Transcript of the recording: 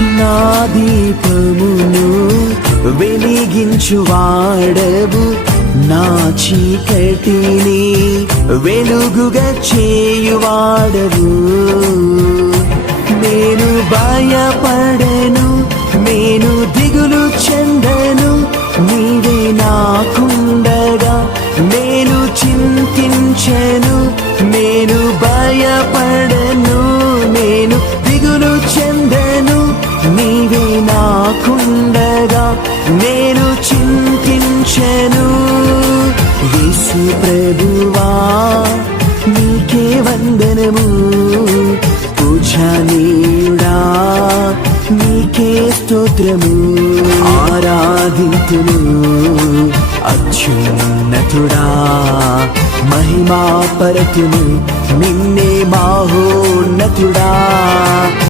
నా దీపమును వెలిగించువాడవు. నా చీకటిని వెలుగుగా చేయువాడవు. నేను భయపడను నేను దిగులు చెందను నీవే నాకుండగా నేను చింతించను నేను భయపడను. నాకుండగా నేను చింతించను. యేసు ప్రభువా నీకే వందనము. పూజనీయుడా నీకే స్తోత్రము. ఆరాధితును అత్యున్నతుడా మహిమా పరతును నిన్నే బాహో